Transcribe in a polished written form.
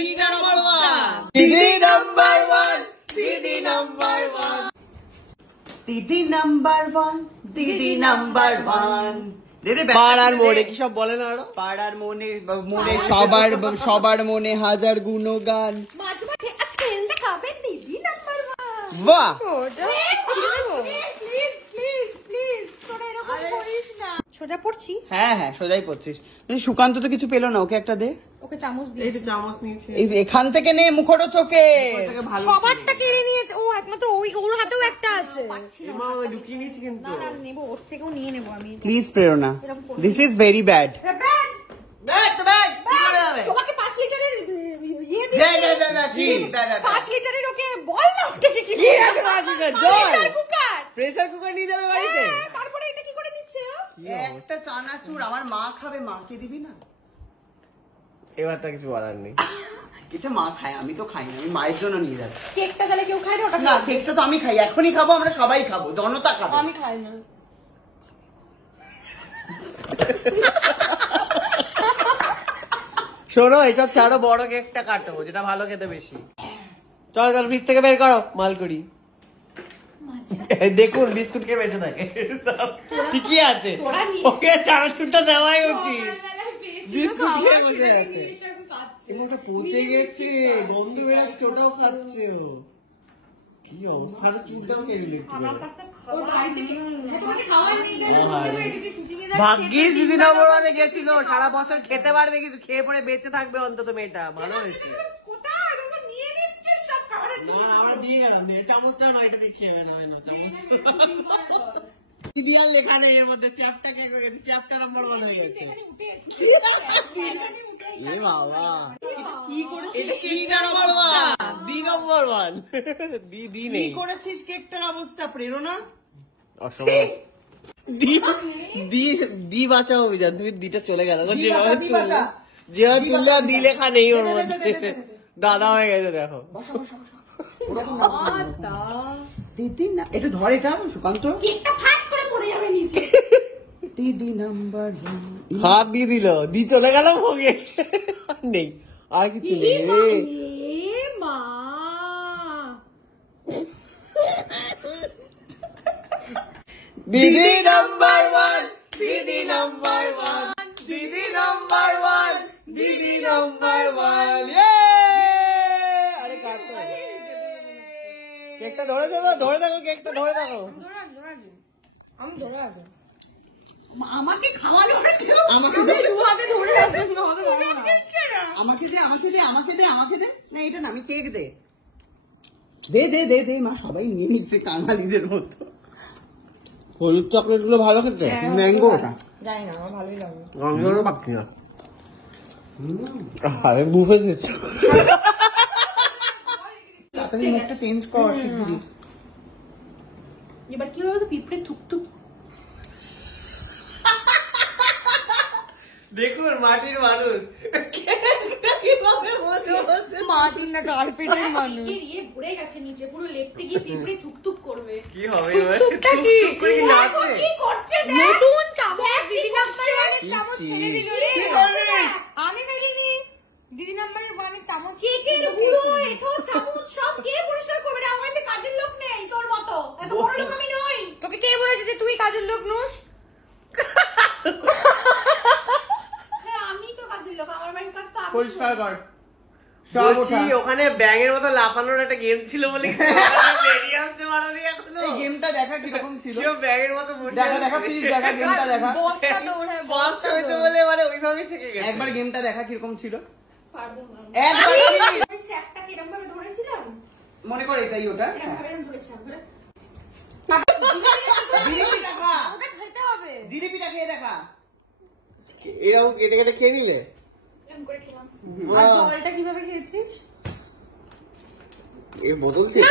দিদিটা number 1 দিদি number 1 দিদি number 1 দিদি নাম্বার 1 দিদি নাম্বার 1 দিদি পাড়ার মোড়ে কি সব বলে না আরো পাড়ার মনে সবার মনে হাজার গুণগান মাঝে মাঝে আজকে দেখাবেন দিদি নাম্বার 1 বাহ সোজা পড়ছি হ্যাঁ হ্যাঁ সোজাই পড়ছিস সুকান্ত তো কিছু পেলো না ওকে একটা দে ওকে চামচ দিয়ে এই চামচ নিয়েছে এখান থেকে নে মুখোটা চোখে সবারটা কেড়ে নিয়েছে ও একমাত্র ওর হাতেও একটা আছে মা লুকিয়ে নিয়েছি কিন্তু না নেব ওর থেকেও নিয়ে নেব আমি প্লিজ প্রেরণা দিস ইজ ভেরি ব্যাড তোমাকে 5 লিটারের ইয়ে দিয়েছে কি 5 লিটারের ওকে বল না ওটাকে কি আছে 5 লিটার জল প্রেসার কুকার নিয়ে যাবে বাড়িতে তারপরে এটা কি করে নিচ্ছে একটা চানাচুর আমার মা খাবে মাকে দিবি না এবার তো কিছু বলার নেই এটা মা খায় আমি তো খাই না আমি মায়ের জন্য নিয়ে যাবো কেকটা তাহলে কেউ খায় না ওটা না কেকটা তো আমি খাই এখনই খাবো আমরা সবাই খাবো জনতা খাবো আমি খাই না শোনো এইসব ছাড়ো বড় কেকটা কাটো যেটা ভালো খেতে বেশি চল চল ফ্রিজ থেকে বের করো মালকুড়ি দেখুন বিস্কুট কে বেঁচে থাকে ঠিকই আছে ওকে চানাচুরটা দেওয়াই উচিত বিস্কুট খেয়ে বসে আছে এটা পচে গেছে গন্ধ বেরোচ্ছে ওটাও খাচ্ছে ও কি অবস্থা চুলটাও খেয়ে নিল ভাগ্যিস দিদি নবরণে গেছিল সারা বছর খেতে পারবে কিছু খেয়ে পরে বেঁচে থাকবে অন্তত মেয়েটা ভালো হয়েছে আমরা দিয়ে গেলাম চামচটা নয় এটা দিয়ে খেয়ে না দিদি আর লেখা নেই এর মধ্যে চ্যাপ্টার কে হয়ে গেছে চ্যাপ্টার নাম্বার 1 হয়ে গেছে এ বাবা কি করেছিস কেকটা নাম্বার 1 দি নাম্বার 1 দি নেই কি করেছিস কেকটার অবস্থা প্রেরণা অসম্ভব দি বাঁচাও অভিযান তুমি দিটা চলে গেল যেভাবে তুললে দি লেখা নেই ওর মধ্যে দাদা হয়ে গেছে দেখো দিদি না এটা ধর এটা সুকান্ত কেকটা ফাট করে পড়ে যাবে নিচে দিদি নাম্বার 1 হাত দিয়ে দিল দি চলে গেল ভোগে নেই আর কিছু নেই মা দিদি নাম্বার 1 দিদি নাম্বার 1 দিদি নাম্বার 1 দিদি নাম্বার 1 আরে কাটো কেকটা ধরে দেখো কেকটা ধরে দেখো আমি ধরে আছি আমাকে খাওয়ানো আমাকে দু হাতে ধরে আমাকে দে না এটা না আমি কেক দে মা সবাই নিয়ে নিচ্ছে কাঙালিদের মতো হলুদ চকলেট গুলো ভালো খেতে ম্যাঙ্গো ওটা জানি না আমার ভালোই লাগে গন্ধও পাচ্ছি না আরে বুফে সিস্টেম তাড়াতাড়ি মুখটা চেঞ্জ কর শিগগিরই এবার কি হবে পিঁপড়ে থুকথুক দেখুন মাটির মানুষ মাটির না কার্পেটের মানুষ ইয়ে ভরে গেছে নিচে পুরো লেপটে গিয়ে পিঁপড়ে থুকথুক করবে কি হবে থুকথুকটা কি কি করছে নতুন চামচ দিদি নাম্বার 1 চামচ ফেলে দিল রে আমি ফেলিনি দিদি নাম্বার 1 চামচ কেকের গুঁড়ো এটো চামচ সব কে পরিষ্কার করবে না আমাদের কাজের লোক নেই তোর মতো এত বড় লোক আমি নই তোকে কে বলেছে যে তুই কাজের লোক নস আমি তো কাজের লোক আমার বাড়ির কাজ তো আমি পরিষ্কার কর ওখানে ব্যাঙের মতো লাফানোর একটা গেম ছিল বলে বেরিয়ে আসতে পারোনি এখনো এই গেমটা দেখা কিরকম ছিল কেউ ব্যাঙের মতো দেখা প্লিজ দেখা গেমটা দেখা ফার্স্ট হইতে বলে মানে ওইভাবেই থেকে গেছে একবার গেমটা দেখা কিরকম ছিল পারবো না একবার আমি স্যাপটা কিরকম ভাবে ধরেছিলাম মনে কর এটাই ওটা জিলিপিটা খা ওটা খেতে হবে জিলিপিটা খেয়ে দেখা এরকম কেটে কেটে খেয়ে নিলে এরকম করে খেলাম আর জলটা কিভাবে খেয়েছিস? এর বোতল ছিল।